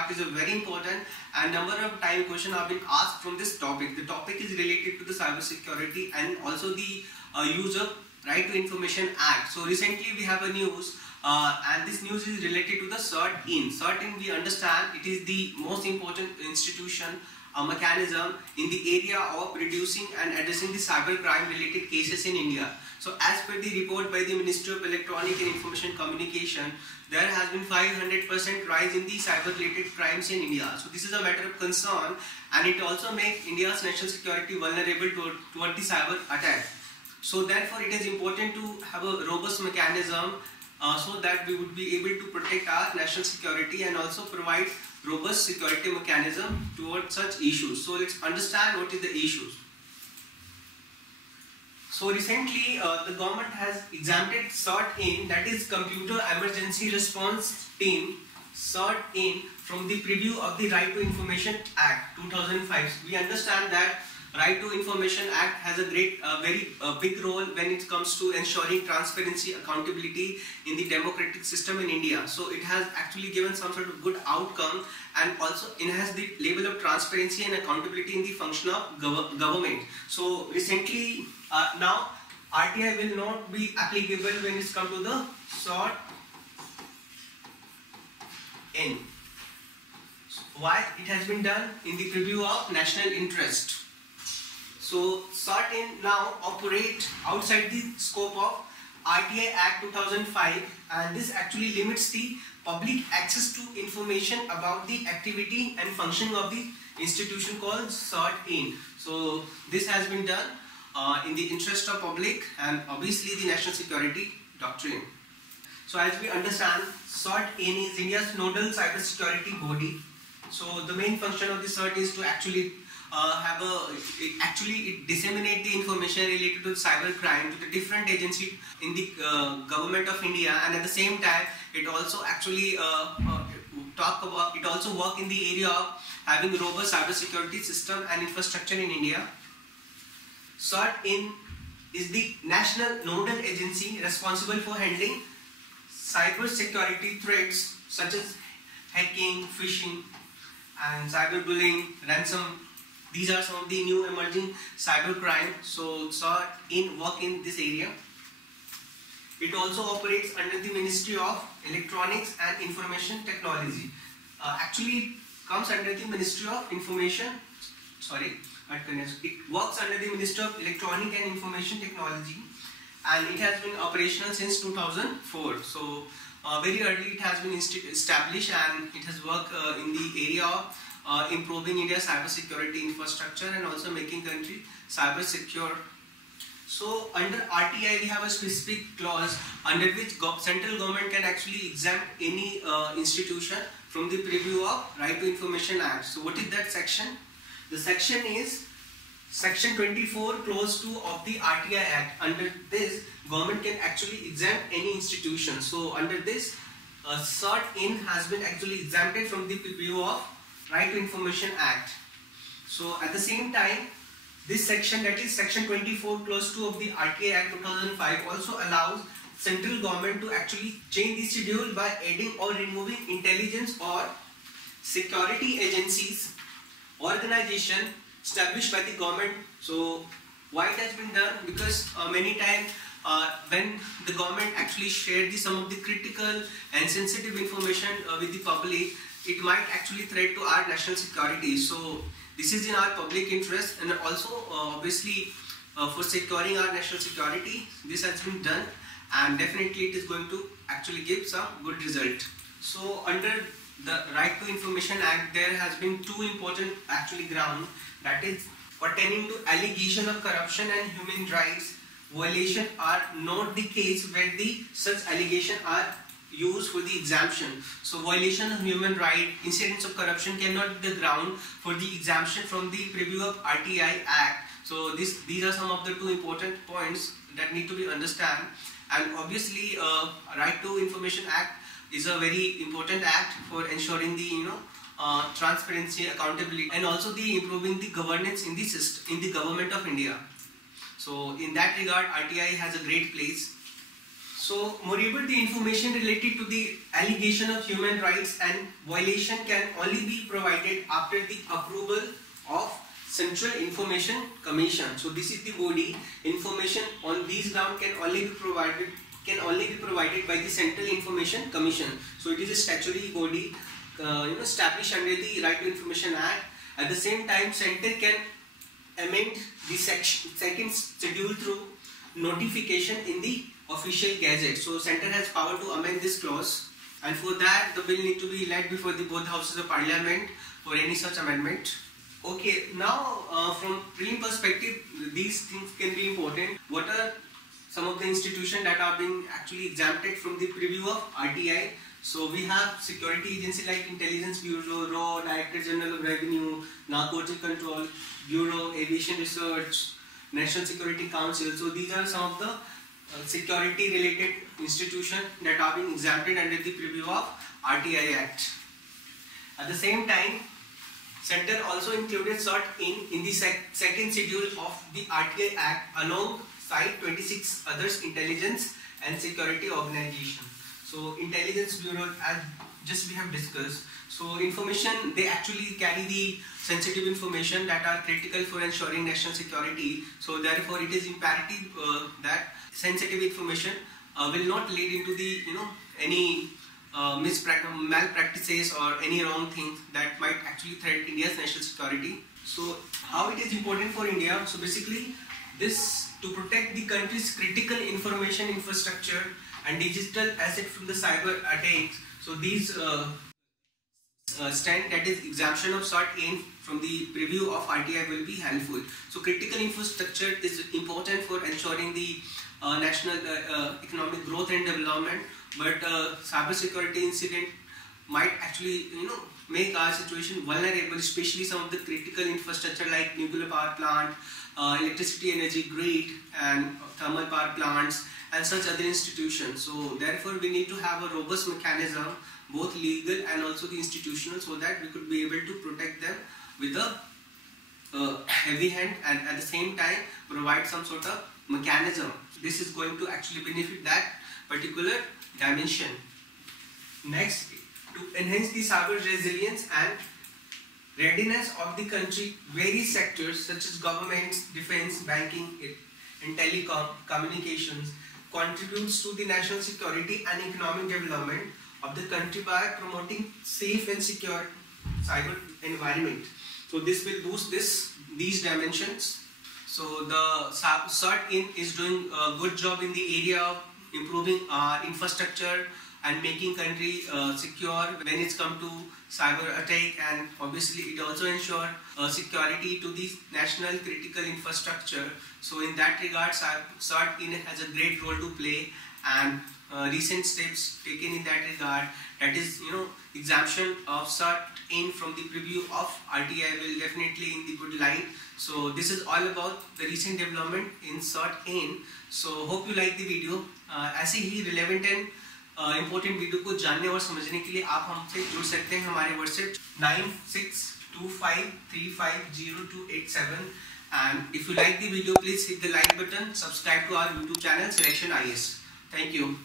part is a very important and number of time question have been asked from this topic. The topic is related to the cyber security and also the use of Right to Information Act. So recently we have a news and this news is related to the CERT-IN. CERT-IN, we understand it is the most important institution, a mechanism in the area of reducing and addressing the cyber crime related cases in India. So as per the report by the Ministry of Electronic and Information Communication, there has been 500% rise in the cyber related crimes in India. So this is a matter of concern and it also makes India's national security vulnerable toward the cyber attack. So therefore it is important to have a robust mechanism so that we would be able to protect our national security and also provide robust security mechanism towards such issues. So let's understand what is the issues. So recently the government has exempted CERT-IN, that is Computer Emergency Response Team, CERT-IN, from the preview of the Right to Information Act 2005. We understand that Right to Information Act has a very big role when it comes to ensuring transparency, accountability in the democratic system in India. So it has actually given some sort of good outcome and also enhanced the level of transparency and accountability in the function of government. So recently now RTI will not be applicable when it comes to the CERT-IN. So why? It has been done in the preview of national interest. So CERT-IN now operate outside the scope of RTI Act 2005 and this actually limits the public access to information about the activity and functioning of the institution called CERT-IN. So this has been done in the interest of public and obviously the national security doctrine. So as we understand, CERT-IN is India's nodal cyber security body. So the main function of the CERT is to actually it disseminate the information related to cyber crime to the different agencies in the government of India, and at the same time it also actually work in the area of having robust cyber security system and infrastructure in India. CERT-IN is the national nodal agency responsible for handling cyber security threats such as hacking, phishing and cyberbullying, ransom. These are some of the new emerging cyber crime. So CERT-IN work in this area. It also operates under the Ministry of Electronics and Information Technology. Actually it comes under the Ministry of Information, it works under the Ministry of Electronic and Information Technology and it has been operational since 2004. So very early it has been established and it has worked in the area of improving India's cyber security infrastructure and also making country cyber secure. So under RTI we have a specific clause under which central government can actually exempt any institution from the preview of Right to Information Act. So what is that section? The section is Section 24 clause 2 of the RTI Act. Under this government can actually exempt any institution. So under this CERT-IN has been actually exempted from the preview of Right to Information Act. So at the same time, this section, that is Section 24 clause 2 of the RTI Act 2005, also allows central government to actually change the schedule by adding or removing intelligence or security agencies, organization established by the government. So why it has been done? Because many times when the government actually shared some of the critical and sensitive information with the public, it might actually threat to our national security. So this is in our public interest and also obviously for securing our national security, this has been done and definitely it is going to actually give some good result. So under the Right to Information Act, there has been two important actually grounds, that is pertaining to allegation of corruption and human rights violation are not the case where such allegations are used for the exemption. So violation of human rights, incidents of corruption cannot be the ground for the exemption from the preview of RTI Act. So these are some of the two important points that need to be understood. And obviously Right to Information Act is a very important act for ensuring the transparency, accountability and also the improving the governance in the system, in the government of India. So in that regard RTI has a great place. So, moreover, the information related to the allegation of human rights and violation can only be provided after the approval of Central Information Commission. So, this is the body. Information on these grounds can only be provided by the Central Information Commission. So, it is a statutory body established under the Right to Information Act. At the same time, Center can amend the second schedule through notification in the official gazette. So Center has power to amend this clause, and for that the bill need to be led before the both houses of parliament for any such amendment. Okay, now from prelim perspective, these things can be important. What are some of the institutions that are being actually exempted from the preview of RTI? So we have security agency like Intelligence Bureau, RAW, Director General of Revenue, Narcotic Control Bureau, Aviation Research, National Security Council. So these are some of the security related institutions that are being exempted under the preview of RTI Act. At the same time, Center also included CERT-IN the second schedule of the RTI Act alongside 26 other intelligence and security organizations. So Intelligence Bureau, as just we have discussed, so information, they actually carry the sensitive information that are critical for ensuring national security. So therefore it is imperative that sensitive information will not lead into the any malpractices or any wrong things that might actually threaten India's national security. So how it is important for India? So basically this to protect the country's critical information infrastructure and digital asset from the cyber attacks. So these stand, that is exemption of CERT-IN from the preview of RTI will be helpful. So critical infrastructure is important for ensuring the national economic growth and development, but cyber security incident might actually make our situation vulnerable, especially some of the critical infrastructure like nuclear power plant, electricity energy grid and thermal power plants and such other institutions. So therefore we need to have a robust mechanism, both legal and also the institutional, so that we could be able to protect them with a heavy hand and at the same time provide some sort of mechanism. This is going to actually benefit that particular dimension. Next, to enhance the cyber resilience and readiness of the country, various sectors such as government, defense, banking and telecom, communications contributes to the national security and economic development of the country by promoting safe and secure cyber environment. So this will boost these dimensions. So the CERT-IN is doing a good job in the area of improving our infrastructure and making country secure when it's come to cyber attack, and obviously it also ensure security to the national critical infrastructure. So in that regard, CERT-IN has a great role to play, and recent steps taken in that regard, that is exemption of CERT-IN from the preview of RTI will definitely in the good light. So this is all about the recent development in CERT-IN. So hope you like the video. ऐसे ही relevant and important video को जानने और समझने के लिए आप हमसे जुड़ सकते हैं हमारे WhatsApp 9625350287, and if you like the video, please hit the like button, subscribe to our YouTube channel Selection IS. Thank you.